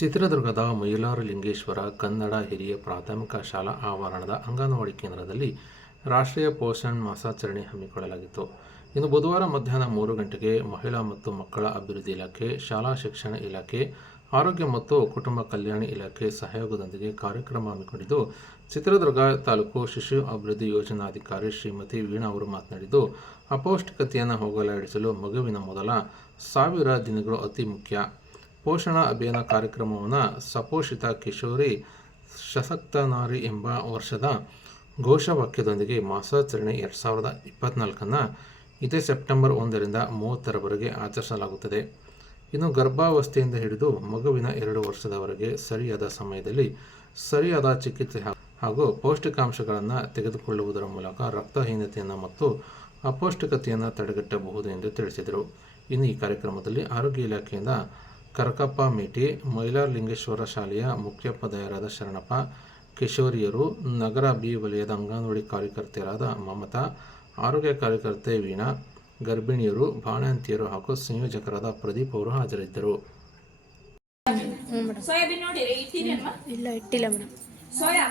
ಚಿತ್ರದುರ್ಗದ ಮೈಲಾರಲಿಂಗೇಶ್ವರ ಕನ್ನಡ ಹಿರಿಯ ಪ್ರಾಥಮಿಕ ಶಾಲಾ ಆವರಣದ ಅಂಗನವಾಡಿ ಕೇಂದ್ರದಲ್ಲಿ ರಾಷ್ಟ್ರೀಯ ಪೋಷಣ್ ಮಾಸಾಚರಣೆ ಹಮ್ಮಿಕೊಳ್ಳಲಾಗಿತ್ತು. ಇನ್ನು ಬುಧವಾರ ಮಧ್ಯಾಹ್ನ ಮೂರು ಗಂಟೆಗೆ ಮಹಿಳಾ ಮತ್ತು ಮಕ್ಕಳ ಅಭಿವೃದ್ಧಿ ಇಲಾಖೆ, ಶಾಲಾ ಶಿಕ್ಷಣ ಇಲಾಖೆ, ಆರೋಗ್ಯ ಮತ್ತು ಕುಟುಂಬ ಕಲ್ಯಾಣ ಇಲಾಖೆ ಸಹಯೋಗದೊಂದಿಗೆ ಕಾರ್ಯಕ್ರಮ ಹಮ್ಮಿಕೊಂಡಿದ್ದು, ಚಿತ್ರದುರ್ಗ ತಾಲೂಕು ಶಿಶು ಅಭಿವೃದ್ಧಿ ಯೋಜನಾಧಿಕಾರಿ ಶ್ರೀಮತಿ ವೀಣಾ ಅವರು ಮಾತನಾಡಿದ್ದು, ಅಪೌಷ್ಟಿಕತೆಯನ್ನು ಹೋಗಲಾಡಿಸಲು ಮಗುವಿನ ಮೊದಲ ಸಾವಿರ ದಿನಗಳು ಅತಿ ಮುಖ್ಯ. ಪೋಷಣ ಅಭಿಯಾನ ಕಾರ್ಯಕ್ರಮವನ್ನು ಸಪೋಷಿತ ಕಿಶೋರಿ ಸಶಕ್ತ ನಾರಿ ಎಂಬ ವರ್ಷದ ಘೋಷವಾಕ್ಯದೊಂದಿಗೆ ಮಾಸಾಚರಣೆ ಎರಡು ಸಾವಿರದ ಇಪ್ಪತ್ತ್ನಾಲ್ಕನ್ನು ಇದೇ ಸೆಪ್ಟೆಂಬರ್ ಒಂದರಿಂದ ಮೂವತ್ತರವರೆಗೆ ಆಚರಿಸಲಾಗುತ್ತದೆ. ಇನ್ನು ಗರ್ಭಾವಸ್ಥೆಯಿಂದ ಹಿಡಿದು ಮಗುವಿನ ಎರಡು ವರ್ಷದವರೆಗೆ ಸರಿಯಾದ ಸಮಯದಲ್ಲಿ ಸರಿಯಾದ ಚಿಕಿತ್ಸೆ ಹಾಗೂ ಪೌಷ್ಟಿಕಾಂಶಗಳನ್ನು ತೆಗೆದುಕೊಳ್ಳುವುದರ ಮೂಲಕ ರಕ್ತಹೀನತೆಯನ್ನು ಮತ್ತು ಅಪೌಷ್ಟಿಕತೆಯನ್ನು ತಡೆಗಟ್ಟಬಹುದು ಎಂದು ತಿಳಿಸಿದರು. ಇನ್ನು ಈ ಕಾರ್ಯಕ್ರಮದಲ್ಲಿ ಆರೋಗ್ಯ ಇಲಾಖೆಯಿಂದ ಕರಕಪ್ಪ ಮೇಟಿ ಮೈಲಾರಲಿಂಗೇಶ್ವರ ಶಾಲೆಯ ಮುಖ್ಯೋಪಾಧ್ಯಾಯರಾದ ಶರಣಪ್ಪ ಕಿಶೋರಿಯರು ನಗರ ಬಿ ವಲಯದ ಅಂಗನವಾಡಿ ಕಾರ್ಯಕರ್ತೆಯರಾದ ಮಮತಾ ಆರೋಗ್ಯ ಕಾರ್ಯಕರ್ತೆ ವೀಣಾ ಗರ್ಭಿಣಿಯರು ಬಾಣಂತಿಯರು ಹಾಗೂ ಸಂಯೋಜಕರಾದ ಪ್ರದೀಪ್ ಅವರು ಹಾಜರಿದ್ದರು. ಇಲ್ಲ ಇಟ್ಟಿಲ್ಲ ಮೇಡಮ್ ಸೋಯಾ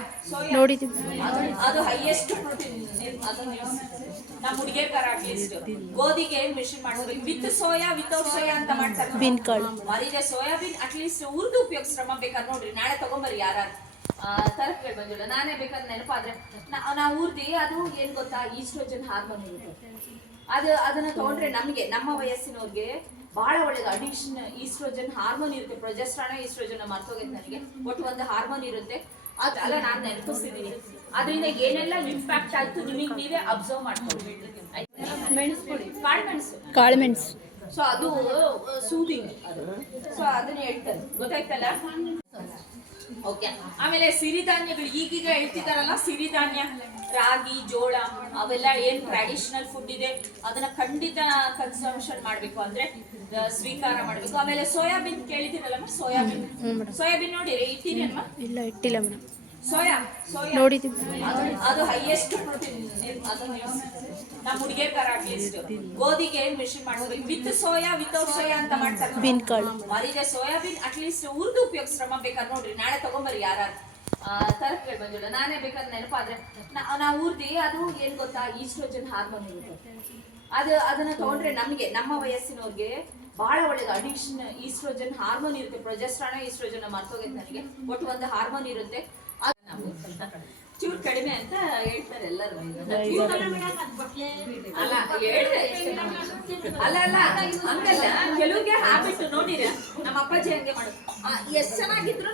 ಅದು ಹೈಯೆಸ್ಟ್ ಪ್ರೋಟೀನ್ ನಮ್ಮ ಹುಡುಗಿಯರ್ಗಾರ ಅಟ್ಲೀಸ್ಟ್ ಗೋಧಿಗೆ ಮಿಷನ್ ಮಾಡೋದು. ವಿತ್ ಸೋಯಾ ವಿತೌಟ್ ಸೋಯಾ ಅಂತ ಮಾಡ್ತಾರೆ ಬೀನ್ ಕಾಳು ಮರಿದೆ ಸೋಯಾಬೀನ್ ಅಟ್ಲೀಸ್ಟ್ ಉರ್ದು ಉಪಯೋಗಿಸ್ರಮ್ಮ ಬೇಕಾದ್ರೆ ನೋಡ್ರಿ. ನಾಳೆ ತಗೊಂಬರಿ ಯಾರು ತರಕಾರಿ ಬಂದಿಲ್ಲ. ನಾನೇ ಬೇಕಾದ್ರೆ ನೆನಪಾದ್ರೆ ನಾವು ಊರ್ದಿ ಅದು ಏನ್ ಗೊತ್ತಾ? ಈಸ್ಟ್ರೋಜನ್ ಹಾರ್ಮೋನ್ ಇರುತ್ತೆ. ಅದು ಅದನ್ನ ತಗೊಂಡ್ರೆ ನಮಗೆ ನಮ್ಮ ವಯಸ್ಸಿನವ್ರಿಗೆ ಬಹಳ ಒಳ್ಳೇದು. ಅಡಿಷನ್ ಈಸ್ಟ್ರೋಜನ್ ಹಾರ್ಮೋನ್ ಇರುತ್ತೆ. ಪ್ರೊಜೆಸ್ಟ್ರಾನ ಈಸ್ಟ್ರೋಜನ್ ಮರ್ತೋಗೈತೆ ನನಗೆ. ಒಟ್ಟು ಒಂದು ಹಾರ್ಮೋನ್ ಇರುತ್ತೆ. ಅದು ಅಲ್ಲ ನಾನು ನೆನಪಿಸ್ತಿದ್ದೀನಿ ಅದರಿಂದ ಏನೆಲ್ಲ ಇಂಪ್ಯಾಕ್ಟ್ ಆಯ್ತು ನಿಮಗೆ ನೀವೇ ಅಬ್ಸರ್ವ್ ಮಾಡ್ಕೊಳ್ಳಿ ಮೆಣಸು. ಕೊಡಿ ಕಾಳು ಮೆಣಸು. ಕಾಳುಮೆಣಸು ಸೊ ಅದು. ಸೂದಿಂಗ್ ಸೊ ಅದನ್ನ ಹೇಳ್ತಾರೆ ಗೊತ್ತಾಯ್ತಲ್ಲ? ಓಕೆ ಆಮೇಲೆ ಸಿರಿಧಾನ್ಯಗಳು ಈಗೀಗ ಹೇಳ್ತಿದಾರಲ್ಲ ಸಿರಿಧಾನ್ಯ ರಾಗಿ ಜೋಳ ಅವೆಲ್ಲ ಏನ್ ಟ್ರ್ಯಾಡಿಷನಲ್ ಫುಡ್ ಇದೆ ಅದನ್ನ ಖಂಡಿತ ಕನ್ಸಂಪ್ಷನ್ ಮಾಡ್ಬೇಕು ಅಂದ್ರೆ ಸ್ವೀಕಾರ ಮಾಡ್ಬೇಕು. ಆಮೇಲೆ ಸೋಯಾಬೀನ್ ಕೇಳಿದಿರಲ್ಲಮ್ಮ ಸೋಯಾಬೀನ್. ಸೋಯಾಬೀನ್ ನೋಡಿರಿ ಇಟ್ಟಿರಿ ಅಲ್ವಾ ಇಲ್ಲ ಇಟ್ಟಿಲ್ಲ ಮೇಡಮ್ ಸೋಯಾ ಸೋಯಾ. ನೋಡಿದ್ದೀವಿ ಅದು ಹೈಯೆಸ್ಟ್ ಪ್ರೋಟೀನ್ ನಮ್ಮ ಹುಡುಗಿಯರ್ಗಾರ ಅಟ್ಲೀಸ್ಟ್ ಗೋಧಿಗೆ ಮಿಷನ್ ಮಾಡೋದು ವಿತ್ ಸೋಯಾ ವಿತೌಟ್ ಸೋಯಾ ಅಂತ ಮಾಡ್ತಾರೆ ಬಿನ್ ಕಾಳು ಮರಿದೆ ಸೋಯಾಬೀನ್ ಅಟ್ಲೀಸ್ಟ್ ಉರ್ದು ಉಪಯೋಗಿಸ್ರಮ್ಮ ಬೇಕಾದ್ರೆ ನೋಡ್ರಿ. ನಾಳೆ ತಗೊಂಬರ್ರಿ ಯಾರು ತರಕಾರಿ ಬಂದಿಲ್ಲ ನಾನೇ ಬೇಕಾದ್ರೆ ನೆನಪಾದ್ರೆ ನಾವು ಊರ್ದಿ ಅದು ಏನ್ ಗೊತ್ತಾ? ಈಸ್ಟ್ರೋಜನ್ ಹಾರ್ಮೋನ್ ಇರುತ್ತೆ. ಅದು ಅದನ್ನ ತಗೊಂಡ್ರೆ ನಮಗೆ ನಮ್ಮ ವಯಸ್ಸಿನವ್ರಿಗೆ ಬಹಳ ಒಳ್ಳೇದು. ಅಡಿಕ್ಷನ್ ಈಸ್ಟ್ರೋಜನ್ ಹಾರ್ಮೋನ್ ಇರುತ್ತೆ. ಪ್ರೊಜೆಸ್ಟ್ರಾನ ಈಸ್ಟ್ರೋಜನ್ ಮರ್ತೋಗೈತೆ ನನಗೆ. ಒಟ್ಟು ಒಂದು ಹಾರ್ಮೋನ್ ಇರುತ್ತೆ. ಚೂರು ಕಡಿಮೆ ಅಂತ ಹೇಳ್ತಾರೆ ಎಲ್ಲರೂ. ಅಲ್ಲ ಅಲ್ಲ ಅಲ್ಲ. ಹಂಗಲ್ಲ. ಕೆಲವ್ರಿಗೆ ಹ್ಯಾಬಿಟ್ ನೋಡಿರ. ನಮ್ಮ ಅಪ್ಪಾಜಿ ಹಂಗೆ ಮಾಡೋದು. ಎಷ್ಟು ಚೆನ್ನಾಗಿದ್ರು